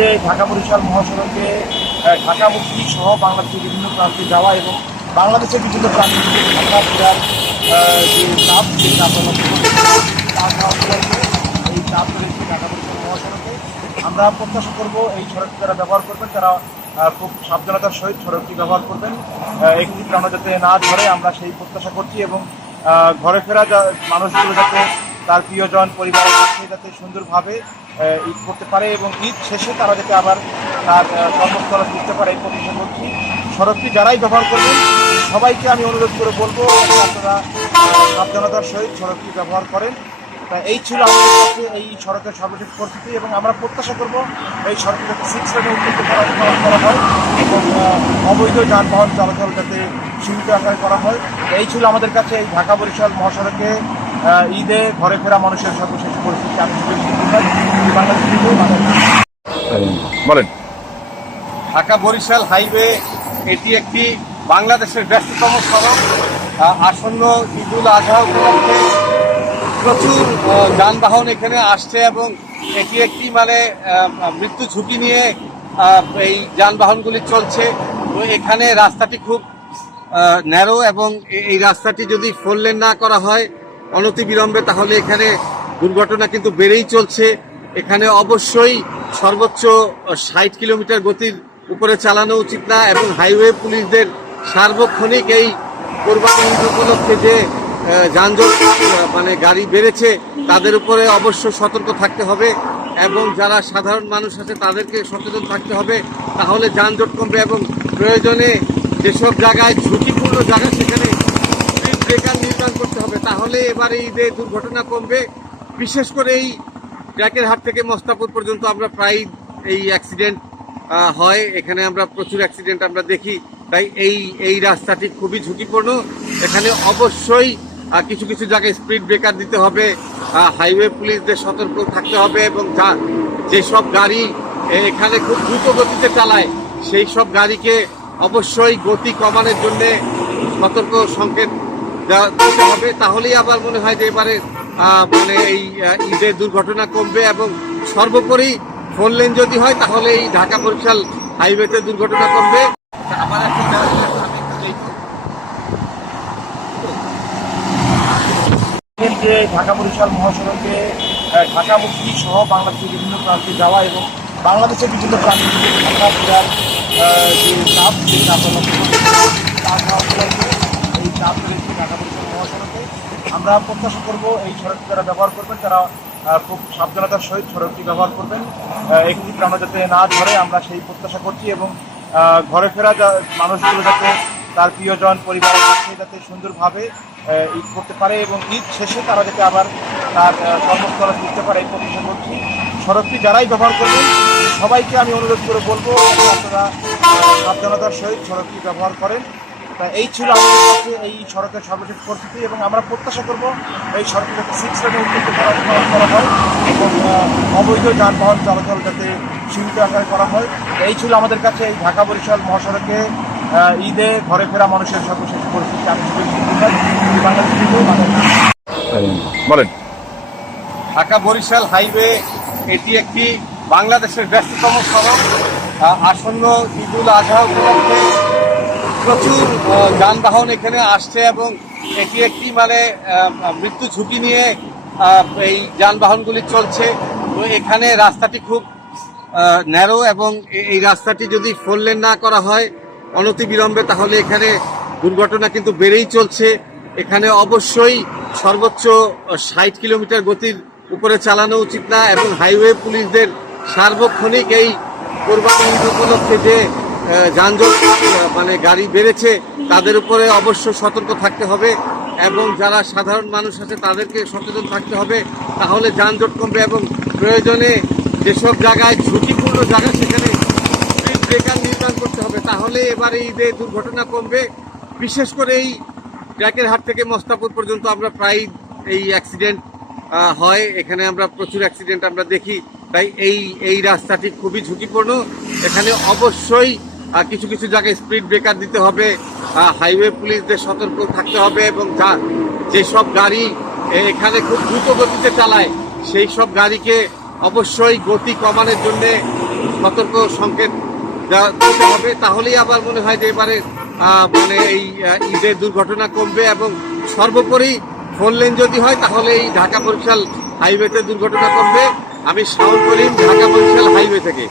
কেন্দ্রে ঢাকা বরিশাল মহাসড়কে ঢাকা মুক্তি সহ বাংলাদেশের বিভিন্ন প্রান্তে যাওয়া এবং বাংলাদেশের বিভিন্ন প্রান্তে ঢাকা ফেরার যে চাপ, সেই চাপ। এই চাপ রয়েছে ঢাকা বরিশাল মহাসড়কে আমরা প্রত্যাশা করব এই সড়কটি যারা ব্যবহার করবেন, তারা খুব সাবধানতার সহিত সড়কটি ব্যবহার করবেন একটি আমরা যাতে না ধরে আমরা সেই প্রত্যাশা করছি এবং ঘরে ফেরা যা- মানুষগুলো যাতে তার প্রিয়জন, পরিবারের কাছে যাতে সুন্দরভাবে ঈদ করতে পারে এবং ঈদ শেষে তারা যাতে আবার তার কর্মস্থলে ফিরতে পারে এই প্রত্যাশা করছি সড়কটি যারাই ব্যবহার করবেন, সবাইকে আমি অনুরোধ করে বলব, আপনারা সাবধানতার সহিত সড়কটি ব্যবহার করেন। তা এই ছিল আমাদের কাছে এই সড়কের সর্বশেষ পরিস্থিতি এবং আমরা প্রত্যাশা করব এই সড়কে যাতে সিক্স লেনে উন্নত করা হয় এবং অবৈধ যানবাহন চলাচল যাতে সীমিত আকারে করা হয়। এই ছিল আমাদের কাছে এই ঢাকা বরিশাল মহাসড়কে ঈদে ঘরে ফেরা মানুষের সর্বশেষ পরিস্থিতি। আমি বলেন। ঢাকা বরিশাল হাইওয়ে এটি একটি বাংলাদেশের ব্যস্ততম সড়ক। আসন্ন ঈদুল আজহা উপলক্ষে প্রচুর যানবাহন এখানে আসছে এবং এটি একটি মানে মৃত্যু ঝুঁকি নিয়ে এই যানবাহনগুলি চলছে। তো এখানে রাস্তাটি খুব ন্যারো এবং এই রাস্তাটি যদি ফোর না করা হয় অনতিবিলম্বে তাহলে এখানে দুর্ঘটনা কিন্তু বেড়েই চলছে। এখানে অবশ্যই সর্বোচ্চ ষাট কিলোমিটার গতির উপরে চালানো উচিত না এবং হাইওয়ে পুলিশদের সার্বক্ষণিক এই কোরবানি উপলক্ষে যে যানজট মানে গাড়ি বেড়েছে, তাদের উপরে অবশ্য সতর্ক থাকতে হবে এবং যারা সাধারণ মানুষ আছে, তাদেরকে সচেতন থাকতে হবে। তাহলে যানজট কমবে এবং প্রয়োজনে যেসব জায়গায় ঝুঁকিপূর্ণ জায়গা, সেখানে স্পিড ব্রেকার নির্মাণ করতে হবে। তাহলে এবারে ঈদে দুর্ঘটনা কমবে। বিশেষ করে এই ট্র্যাকের হাট থেকে মস্তাপুর পর্যন্ত আমরা প্রায় এই অ্যাক্সিডেন্ট হয়। এখানে আমরা প্রচুর অ্যাক্সিডেন্ট আমরা দেখি। তাই এই এই রাস্তাটি খুবই ঝুঁকিপূর্ণ। এখানে অবশ্যই কিছু কিছু জায়গায় স্পিড ব্রেকার দিতে হবে। হাইওয়ে পুলিশদের সতর্ক থাকতে হবে এবং যা, যেসব গাড়ি এখানে খুব দ্রুত গতিতে চালায় সেই সব গাড়িকে অবশ্যই গতি কমানোর জন্যে সতর্ক সংকেত দিতে হবে। তাহলেই আবার মনে হয় যে এবারে মানে এই ঈদের দুর্ঘটনা কমবে এবং সর্বোপরি ফোর লেন যদি হয় তাহলে এই ঢাকা বরিশাল হাইওয়েতে দুর্ঘটনা কমবে। কেন্দ্রে ঢাকা বরিশাল মহাসড়কে আহ, ঢাকা মুক্তি সহ বাংলাদেশের বিভিন্ন প্রান্তে যাওয়া এবং বাংলাদেশের বিভিন্ন প্রান্তে ঢাকা ফেরার যে চাপ সেই চাপ। এই চাপ রয়েছে ঢাকা বরিশাল মহাসড়কে আমরা প্রত্যাশা করব এই সড়কটি যারা ব্যবহার করবেন, তারা খুব সাবধানতার সহিত সড়কটি ব্যবহার করবেন। একটি আমরা যাতে না ধরে, আমরা সেই প্রত্যাশা করছি এবং ঘরে ফেরা মানুষগুলো যাতে তার প্রিয়জন, পরিবারের কাছে যাতে সুন্দরভাবে ঈদ করতে পারে এবং ঈদ শেষে তারা যাতে আবার তার কর্মস্থলে ফিরতে পারে, এই প্রত্যাশা করছি। সড়কটি যারাই ব্যবহার করবেন, সবাইকে আমি অনুরোধ করে বলব আপনারা সাবধানতার সহিত সড়কটি ব্যবহার করেন। তা এই ছিল আমাদের কাছে এই সড়কের সর্বশেষ পরিস্থিতি এবং আমরা প্রত্যাশা করব এই সড়কে যাতে সিক্স লেনে উন্নত করা করা হয় এবং অবৈধ যানবাহন চলাচল যাতে সীমিত আকারে করা হয়। এই ছিল আমাদের কাছে এই ঢাকা বরিশাল মহাসড়কে ঈদে ঘরে ফেরা মানুষের সর্বশেষ পরিস্থিতি। আমি বলেন। ঢাকা বরিশাল হাইওয়ে এটি একটি বাংলাদেশের ব্যস্ততম সড়ক। আসন্ন ঈদুল আজহা উপলক্ষে প্রচুর যানবাহন এখানে আসছে এবং এটি একটি মানে মৃত্যু ঝুঁকি নিয়ে এই যানবাহনগুলি চলছে। তো এখানে রাস্তাটি খুব ন্যারো এবং এই রাস্তাটি যদি ফোর লেন না করা হয় অনতি অনতিবিলম্বে তাহলে এখানে দুর্ঘটনা কিন্তু বেড়েই চলছে। এখানে অবশ্যই সর্বোচ্চ ষাট কিলোমিটার গতির উপরে চালানো উচিত না এবং হাইওয়ে পুলিশদের সার্বক্ষণিক এই কোরবানি উপলক্ষে যে যানজট মানে গাড়ি বেড়েছে, তাদের উপরে অবশ্য সতর্ক থাকতে হবে এবং যারা সাধারণ মানুষ আছে, তাদেরকে সচেতন থাকতে হবে। তাহলে যানজট কমবে এবং প্রয়োজনে যেসব জায়গায় ঝুঁকিপূর্ণ জায়গা, সেখানে স্পিড ব্রেকার নির্মাণ করতে হবে। তাহলে এবারে ঈদে দুর্ঘটনা কমবে, বিশেষ করে এই ট্র্যাকের হাট থেকে মস্তাপুর পর্যন্ত আমরা প্রায় এই অ্যাক্সিডেন্ট হয়। এখানে আমরা প্রচুর অ্যাক্সিডেন্ট আমরা দেখি। তাই এই এই রাস্তাটি খুবই ঝুঁকিপূর্ণ। এখানে অবশ্যই কিছু কিছু জায়গায় স্পিড ব্রেকার দিতে হবে হাইওয়ে পুলিশদের সতর্ক থাকতে হবে এবং যা, যেসব গাড়ি এখানে খুব দ্রুত গতিতে চালায়, সেই সব গাড়িকে অবশ্যই গতি কমানোর জন্য সতর্ক সংকেত দিতে হবে। তাহলেই আবার মনে হয় যে এবারে মানে এই ঈদের দুর্ঘটনা কমবে এবং সর্বোপরি ফোর লেন যদি হয়, তাহলে এই ঢাকা বরিশাল হাইওয়েতে দুর্ঘটনা কমবে। আমি শাওন করিম, ঢাকা বরিশাল হাইওয়ে থেকে।